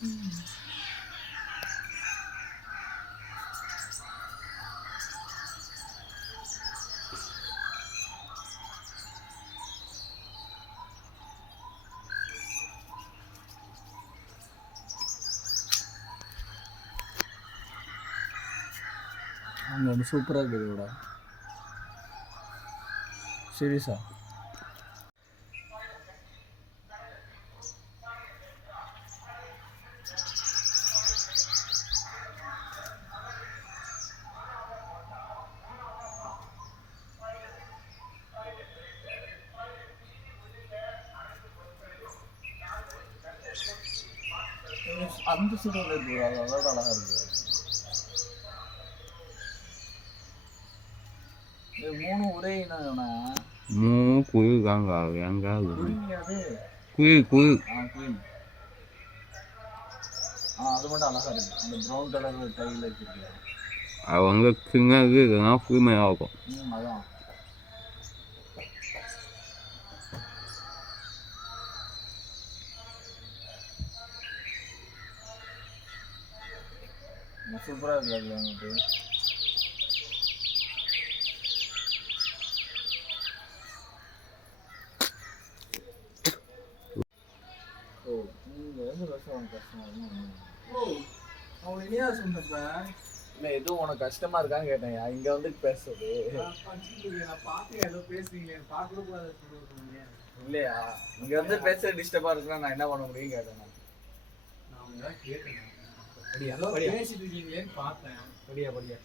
அங்கே சூப்பராக இருக்குது கூட சீரியஸா. அந்த சூப்பராக இருக்குது, அதோட அழகாக இருக்குது. இது 3 ஒரே இனம்ண்ணா. 3 குயில் தாங்க எங்காவது குயில் குயில். அது மட்டும் அழகாக இருக்குது. அந்த ப்ரௌன் கலர் டைல இருக்குது. அவங்க சின்னது இதெல்லாம் புதுமையாகும். அதான் சூப்பராக இருக்குது. அது வந்துட்டு இல்லை எதுவும் உனக்கு கஷ்டமா இருக்கான்னு கேட்டேன். இங்க வந்து பேசுறது இல்லையா? இங்க வந்து பேச டிஸ்டர்பா இருக்குன்னா நான் என்ன பண்ண முடியும் கேட்டேன். பேசிட்டு இருக்கீங்களேன்னு பார்த்தேன். படியா